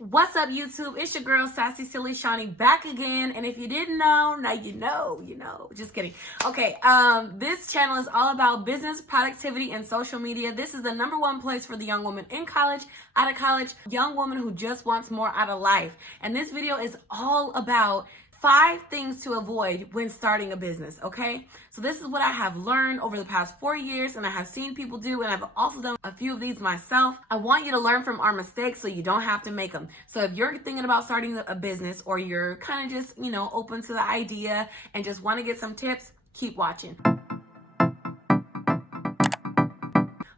What's up, YouTube? It's your girl, Sassy Silly Shawnee, back again. And if you didn't know, now you know. Just kidding. Okay, this channel is all about business, productivity, and social media. This is the #1 place for the young woman in college, out of college, young woman who just wants more out of life. And this video is all about 5 things to avoid when starting a business, okay? So this is what I have learned over the past 4 years, and I have seen people do, and I've also done a few of these myself. I want you to learn from our mistakes so you don't have to make them. So if you're thinking about starting a business, or you're kind of just, open to the idea and just want to get some tips, keep watching.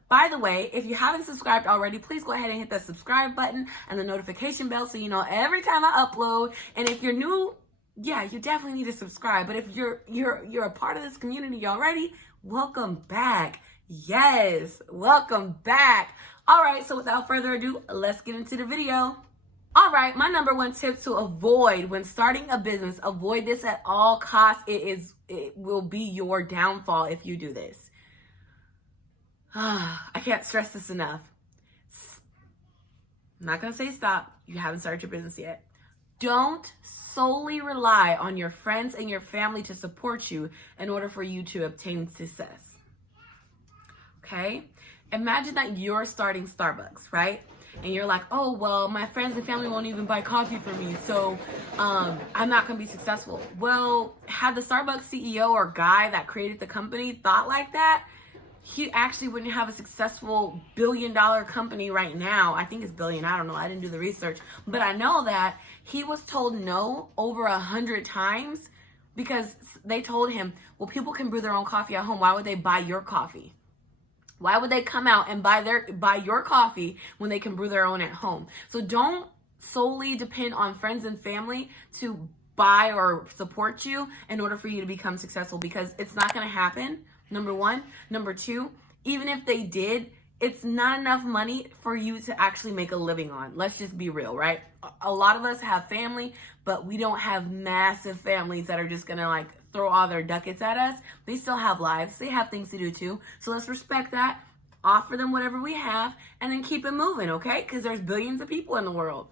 By the way, if you haven't subscribed already, please go ahead and hit that subscribe button and the notification bell so you know every time I upload. And if you're new, yeah, you definitely need to subscribe. But if you're a part of this community already, welcome back. Yes, welcome back. All right, so without further ado, let's get into the video. All right, my #1 tip to avoid when starting a business, avoid this at all costs. It will be your downfall if you do this. I can't stress this enough. I'm not gonna say stop. You haven't started your business yet. Don't solely rely on your friends and your family to support you in order for you to obtain success. Okay? Imagine that you're starting Starbucks, right? And you're like, oh, well, my friends and family won't even buy coffee for me, so I'm not going to be successful. Well, had the Starbucks CEO or guy that created the company thought like that, he actually wouldn't have a successful billion-dollar company right now. I think it's billion. I don't know. I didn't do the research. But I know that he was told no over 100 times because they told him, well, people can brew their own coffee at home. Why would they buy your coffee? Why would they come out and buy your coffee when they can brew their own at home? So don't solely depend on friends and family to buy or support you in order for you to become successful, because it's not going to happen. #1. #2, even if they did, it's not enough money for you to actually make a living on. Let's just be real, right? A lot of us have family, but we don't have massive families that are just gonna throw all their ducats at us. They still have lives. They have things to do too. So let's respect that, offer them whatever we have, and then keep it moving, okay? Because there's billions of people in the world.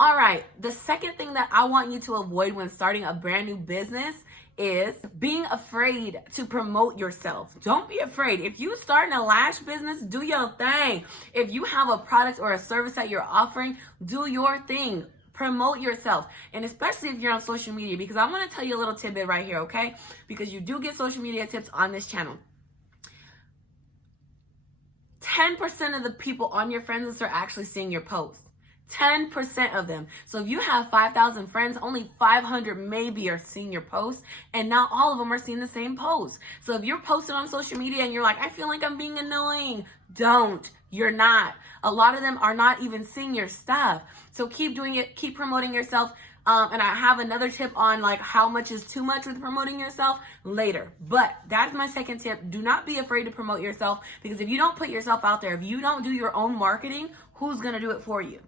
All right, the second thing that I want you to avoid when starting a brand new business is being afraid to promote yourself. Don't be afraid. If you starting a lash business, do your thing. If you have a product or a service that you're offering, do your thing. Promote yourself. And especially if you're on social media, because I want to tell you a little tidbit right here, okay? Because you do get social media tips on this channel. 10% of the people on your friends list are actually seeing your posts. 10% of them. So if you have 5,000 friends, only 500 maybe are seeing your posts, and not all of them are seeing the same post. So if you're posting on social media and you're like, I feel like I'm being annoying, don't. You're not. A lot of them are not even seeing your stuff. So keep doing it. Keep promoting yourself. And I have another tip on how much is too much with promoting yourself later. But that's my second tip. Do not be afraid to promote yourself, because if you don't put yourself out there, if you don't do your own marketing, who's going to do it for you?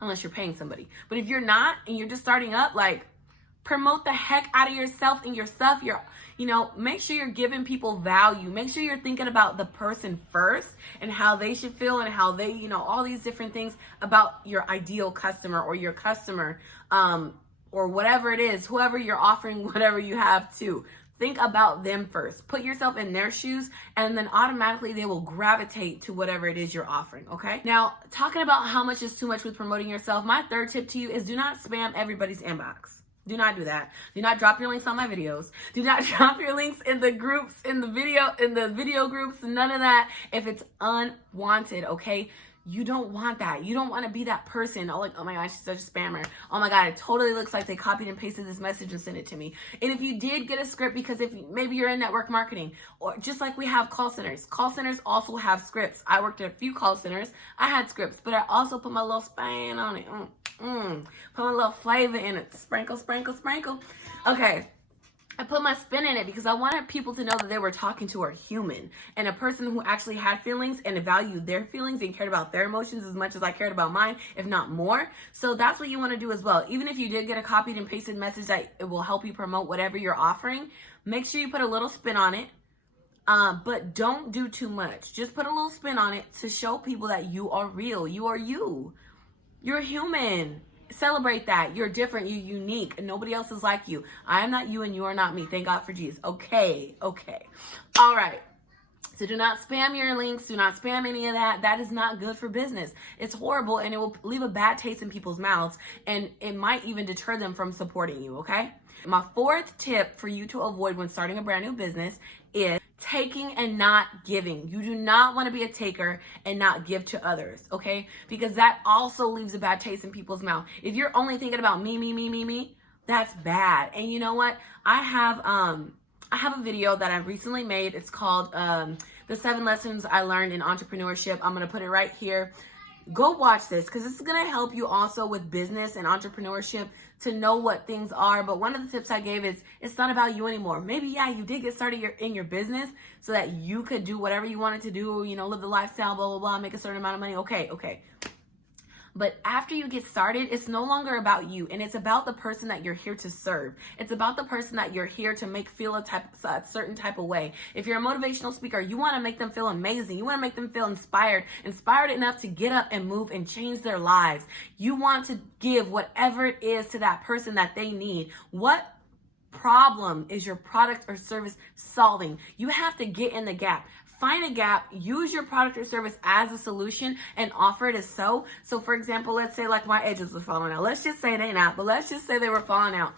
Unless you're paying somebody. But if you're not and you're just starting up, promote the heck out of yourself and your stuff. Make sure you're giving people value. Make sure you're thinking about the person first and how they should feel and how they, all these different things about your ideal customer or your customer, or whatever it is, whoever you're offering, whatever you have to. Think about them first. Put yourself in their shoes, and then automatically they will gravitate to whatever it is you're offering, okay? Now, talking about how much is too much with promoting yourself, my third tip to you is do not spam everybody's inbox. Do not do that. Do not drop your links on my videos. Do not drop your links in the groups, in the video groups, none of that if it's unwanted, okay? You don't want that. You don't want to be that person. Oh my gosh, she's such a spammer. Oh my God, it totally looks like they copied and pasted this message and sent it to me. And if you did get a script, because maybe you're in network marketing, or just like we have call centers. Call centers also have scripts. I worked at a few call centers. I had scripts, but I also put my little spin on it. Put my little flavor in it. Sprinkle, sprinkle, sprinkle. Okay. I put my spin in it because I wanted people to know that they were talking to a human and a person who actually had feelings and valued their feelings and cared about their emotions as much as I cared about mine, if not more. So that's what you want to do as well. Even if you did get a copied and pasted message that it will help you promote whatever you're offering, make sure you put a little spin on it. But don't do too much. Just put a little spin on it to show people that you are real. You are you. You're human. Celebrate that. You're different. You're unique. And nobody else is like you. I am not you and you are not me. Thank God for Jesus. Okay. All right. So do not spam your links. Do not spam any of that. That is not good for business. It's horrible, and it will leave a bad taste in people's mouths, and it might even deter them from supporting you, okay? My fourth tip for you to avoid when starting a brand new business is taking and not giving. You do not want to be a taker and not give to others, okay? Because that also leaves a bad taste in people's mouth. If you're only thinking about me, that's bad. And you know what? I have a video that I recently made. It's called The 7 Lessons I Learned in Entrepreneurship. I'm going to put it right here. Go watch this, because this is going to help you also with business and entrepreneurship to know what things are. But one of the tips I gave is it's not about you anymore. Maybe, yeah, you did get started in your business so that you could do whatever you wanted to do, you know, live the lifestyle, blah, blah, blah, make a certain amount of money. Okay. But after you get started, it's no longer about you, and it's about the person that you're here to serve. It's about the person that you're here to make feel a certain type of way. If you're a motivational speaker, you want to make them feel amazing. You want to make them feel inspired enough to get up and move and change their lives. You want to give whatever it is to that person that they need. What problem is your product or service solving? You have to get in the gap. Find a gap, use your product or service as a solution, and offer it as so. So for example, let's say like my edges were falling out. Let's just say they not, but let's just say they were falling out.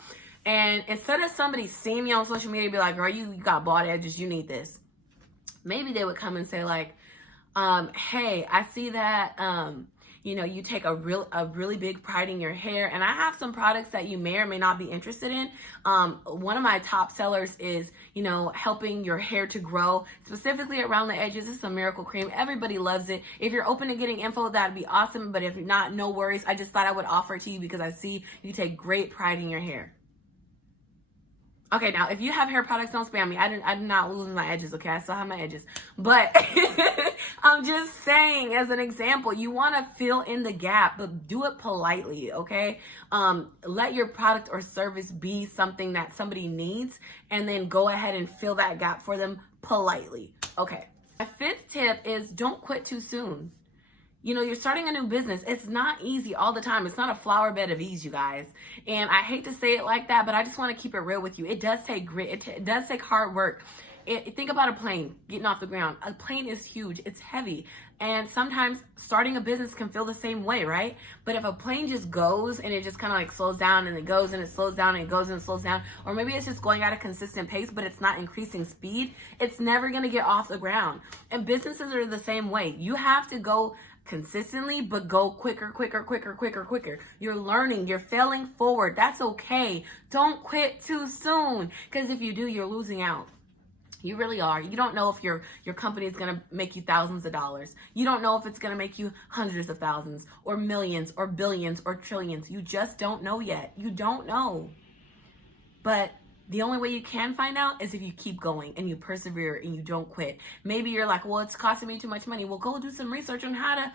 And instead of somebody seeing me on social media be like, girl, you got bald edges, you need this. Maybe they would come and say like, hey, I see that, you know, you take a really big pride in your hair, and I have some products that you may or may not be interested in. One of my top sellers is, you know, helping your hair to grow, specifically around the edges. It's a miracle cream. Everybody loves it. If you're open to getting info, that'd be awesome. But if not, no worries. I just thought I would offer it to you because I see you take great pride in your hair. Okay, now, if you have hair products, don't spam me. I'm not losing my edges, okay? I still have my edges. But I'm just saying, as an example, you want to fill in the gap, but do it politely, okay? Let your product or service be something that somebody needs, and then go ahead and fill that gap for them politely, okay? My fifth tip is don't quit too soon. You know, you're starting a new business. It's not easy all the time. It's not a flower bed of ease, you guys. And I hate to say it like that, but I just want to keep it real with you. It does take grit. It does take hard work. Think about a plane getting off the ground. A plane is huge. It's heavy. And sometimes starting a business can feel the same way, right? But if a plane just goes and it just kind of like slows down and it goes and it slows down and it goes and it slows down, or maybe it's just going at a consistent pace, but it's not increasing speed, it's never going to get off the ground. And businesses are the same way. You have to go consistently, but go quicker. You're learning, you're failing forward. That's okay. Don't quit too soon, because if you do, you're losing out. You really are. You don't know if your company is going to make you thousands of dollars. You don't know if it's going to make you hundreds of thousands or millions or billions or trillions. You just don't know yet. You don't know. But the only way you can find out is if you keep going and you persevere and you don't quit. Maybe you're like, well, it's costing me too much money. Well, go do some research on how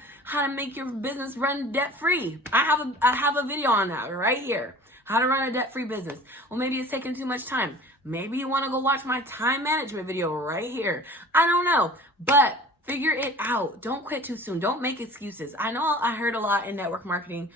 to make your business run debt-free. I have a video on that right here. How to run a debt-free business. Well, maybe it's taking too much time. Maybe you want to go watch my time management video right here. I don't know, but figure it out. Don't quit too soon. Don't make excuses. I know I heard a lot in network marketing.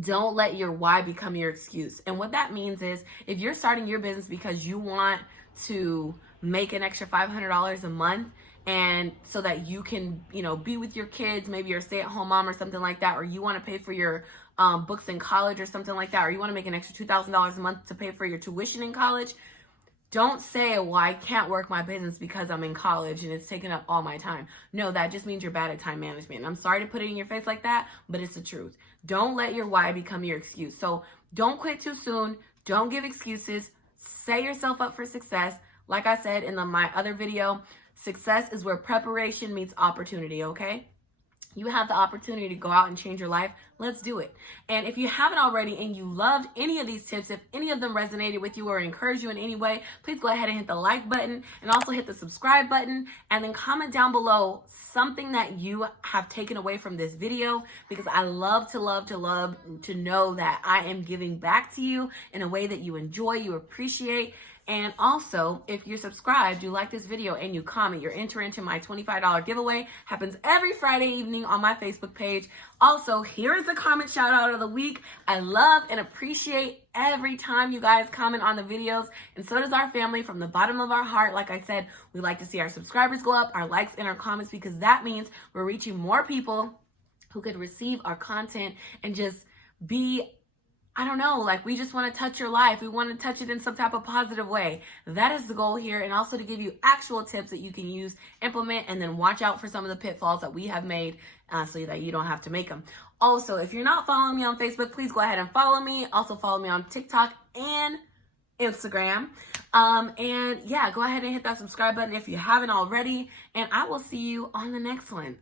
Don't let your why become your excuse. And what that means is if you're starting your business because you want to make an extra $500 a month, and so that you can, you know, be with your kids, maybe you're a stay-at-home mom or something like that, or you want to pay for your books in college or something like that, or you want to make an extra $2,000 a month to pay for your tuition in college, don't say, well, I can't work my business because I'm in college and it's taking up all my time. No, that just means you're bad at time management. I'm sorry to put it in your face like that, but it's the truth. Don't let your why become your excuse. So don't quit too soon. Don't give excuses. Set yourself up for success. Like I said in my other video, success is where preparation meets opportunity, okay? You have the opportunity to go out and change your life. Let's do it. And if you haven't already and you loved any of these tips, if any of them resonated with you or encouraged you in any way, please go ahead and hit the like button and also hit the subscribe button, and then comment down below something that you have taken away from this video, because I love to know that I am giving back to you in a way that you enjoy, you appreciate, And also, if you're subscribed, you like this video, and you comment, you're entering into my $25 giveaway. Happens every Friday evening on my Facebook page. Also, here is the comment shout out of the week. I love and appreciate every time you guys comment on the videos, and so does our family from the bottom of our heart. Like I said, we like to see our subscribers go up, our likes and our comments, because that means we're reaching more people who could receive our content and just be, I don't know, like, we just want to touch your life. We want to touch it in some type of positive way. That is the goal here. And also to give you actual tips that you can use, implement, and then watch out for some of the pitfalls that we have made so that you don't have to make them. Also, if you're not following me on Facebook, please go ahead and follow me. Also follow me on TikTok and Instagram. And yeah, go ahead and hit that subscribe button if you haven't already. And I will see you on the next one.